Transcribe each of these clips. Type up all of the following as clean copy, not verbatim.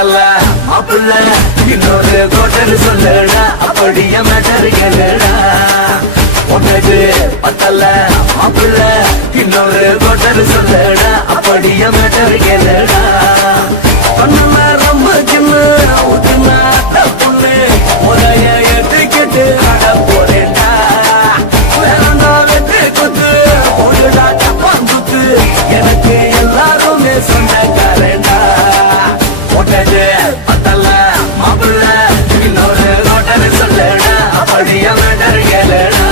பத்தல மாப்பிள்ள இன்னொரு கோட்டர் சொல்லுடா அப்படியே மேட்டர் கேளுடா உனக்கு பத்தல மாப்பிள்ள இன்னொரு கோட்டர் சொல்லுடா அப்படியே மேட்டர் கேளுடா பண்ண ரொம்ப சின்ன ஊத்துனா பொண்ணு முறைய எடுத்துக்கிட்டு ஆட போறேன்டா வேறண்டா வெட்டு குத்து போடுடா டப்பான் குத்து எனக்கு எல்லாருமே சொந்தக்காரண்டா உனக்கு பத்தல மாப்பிள்ள இன்னொரு கோட்டர் சொல்லுடா அப்படியே மேட்டர் கேளுடா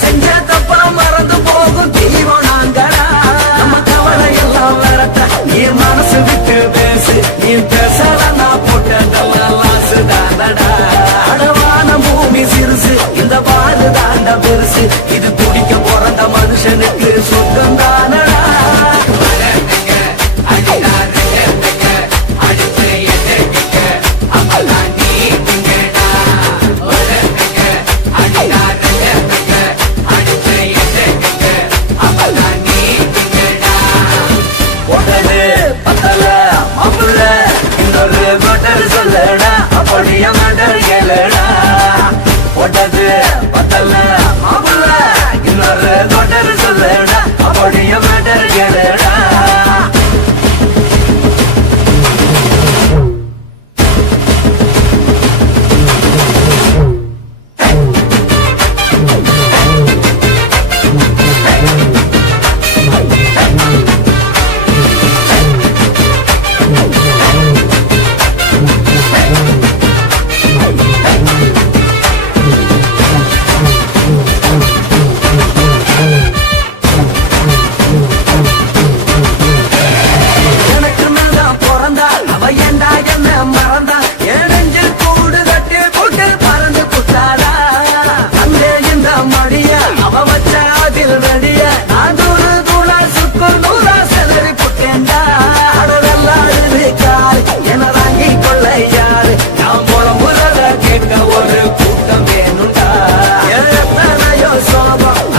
செஞ்ச தப்பா மறந்து போகும் தீவம் நாங்கடா நம்ம கவலை எல்லாம் வரட்ட நீ மனசு விட்டு பேசு நீ பேசல நான் போட்டதெல்லாம் லாசு தாண்டடா அடவான பூமி சிறுசு இந்த பாடு தாண்ட பெருசு இது குடிக்க பிறந்த மனுஷனுக்கு சொந்தம் தானடா சொல்லடா அப்படியே மேட்டர் கேளுடா ஒட்டது பத்தல மாப்பிள்ள இன்னொரு கோட்டர் சொல்லடா அப்படியே மேட்டர் கேளுடா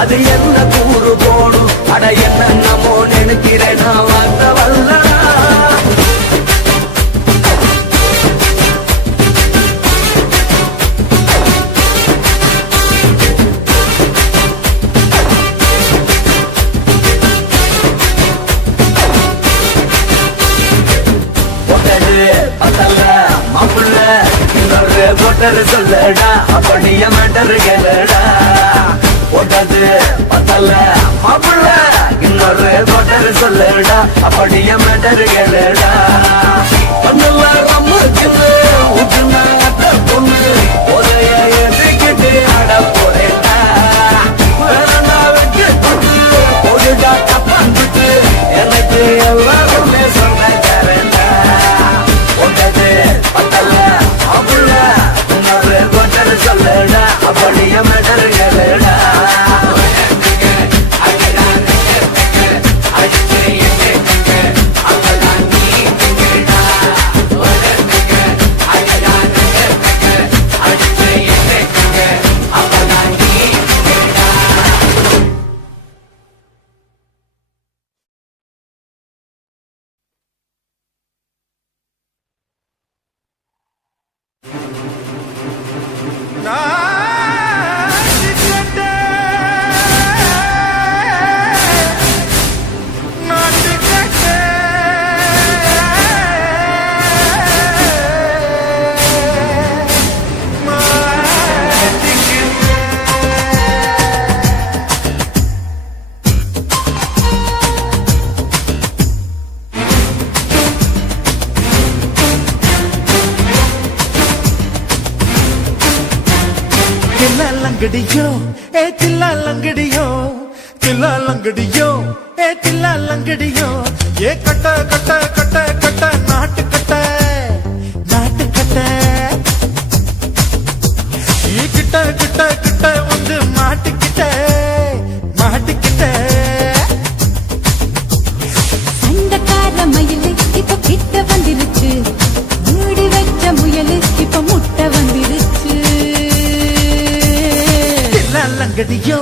அது என்ன கூறு போடும் அட என்னமோ நினைக்கிறேன் நான் வார்த்த வல்ல பத்தல மாப்பிள்ள இன்னொரு கோட்டர் சொல்லடா அப்படியே மேட்டர் கேளுடா ஒட்டது பத்தல மாப்பிள்ள இன்னொரு கோட்டர் சொல்லடா அப்படியே மேட்டர் கேளுடா பண்ணல ரொம்ப சின்ன ஊத்துனா பொண்ணு உதய எதுக்கிட்டு ஆட போறேன்டா வேறண்டா வெட்டு குத்து போடுடா டப்பான் குத்து எனக்கு எல்லாருமே சொந்தக்காரண்டா ஒட்டது பத்தல மாப்பிள்ள இன்னொரு கோட்டர் சொல்லடா அப்படியே மேட்டர் கேளுடா லங்கடியோ ஏ தில்லா லங்கடியோ தில்லா லங்கடியோ ஏ தில்லா லங்கடியோ ஏ கட்ட கட்ட கட்ட கட்ட நாட்டு கட்ட நாட்டு கட்ட நீ கிட்ட கிட்ட கிட்ட வந்து மாட்டிக்கிட்ட மாட்டிக்கிட்ட சண்டக்கார மயிலு இப்ப கிட்ட வந்துருச்சு மூடி வச்ச முயலு இப்ப முட்டை வந்துருச்சு தில்லா லங்கடியோ